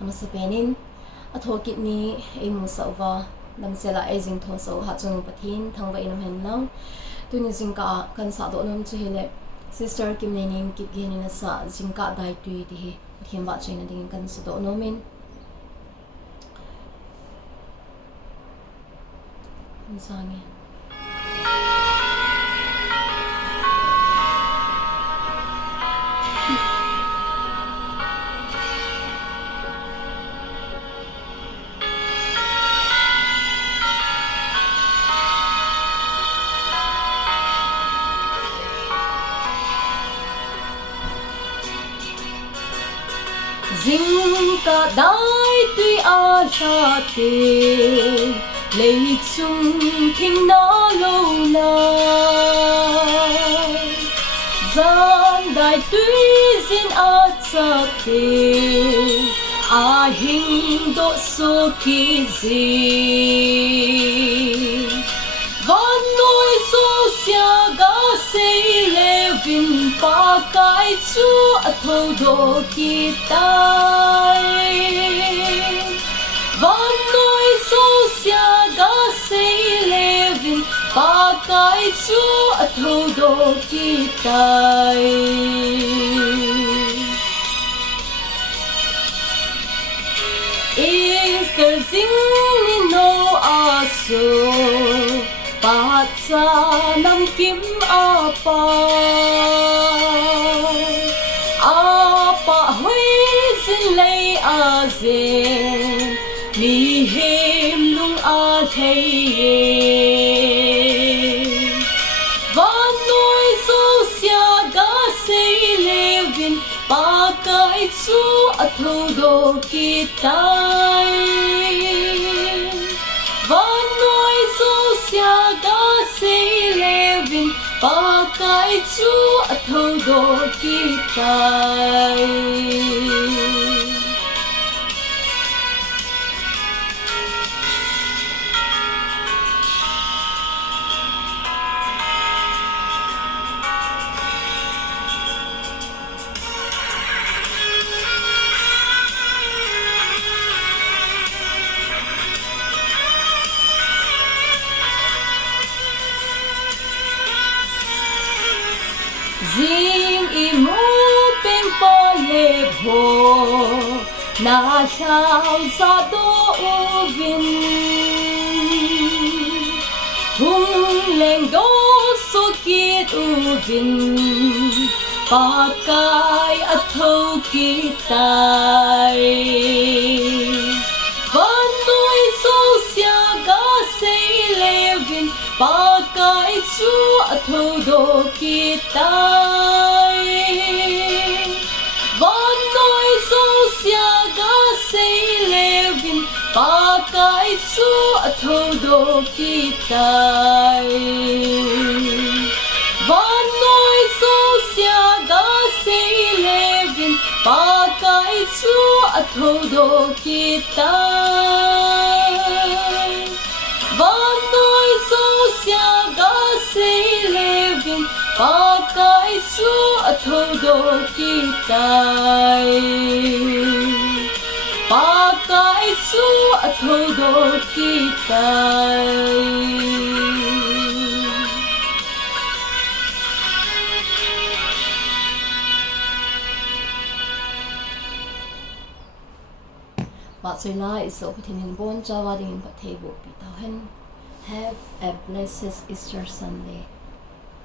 Namasapenin athokit ni emu sawa namsela ezing tho so ha chung pathin thangwa inam hen nang tuni jingka kan sa do nom chu hele sister kim nening kip geni na sa jingka dai tui di he pathiam ba chaina ding kan sa do nomin sange Jingka dai tui a sha te lei chung thing na lo na zan dai tui zin a chak te a hing do so ki zi van noi so sia ga sei le vin pa kai chu a tho do ki tai van noi so sia ga sei le vin pa kai chu a tho do ki tai is there sing ni no aso pa cha nam kim apa hui sin lei a zen mi hem lung a thei van noi so sia ga sei levin pa kai chu a tho do ki tai van noi so sia ga sei levin pa kai chu a tho do ki tai Jing imu peng po le ho na sao sa do uvin hung leng do so kit uvin pa kai a tho ki tai van noi so sia ga sei levin pa kai chu a tho do ki tai van noi so sia ga sei levin pa kai chu a tho do ki tai van noi so sia ga sei levin pa kai chu a tho do ki tai van noi so sia ga sei levin pa kai chu a tho do ki tai pa kai chu a tho do ki tai But so la is opening in bon jawa ding in patebo bitahen. Have a blessed Easter Sunday.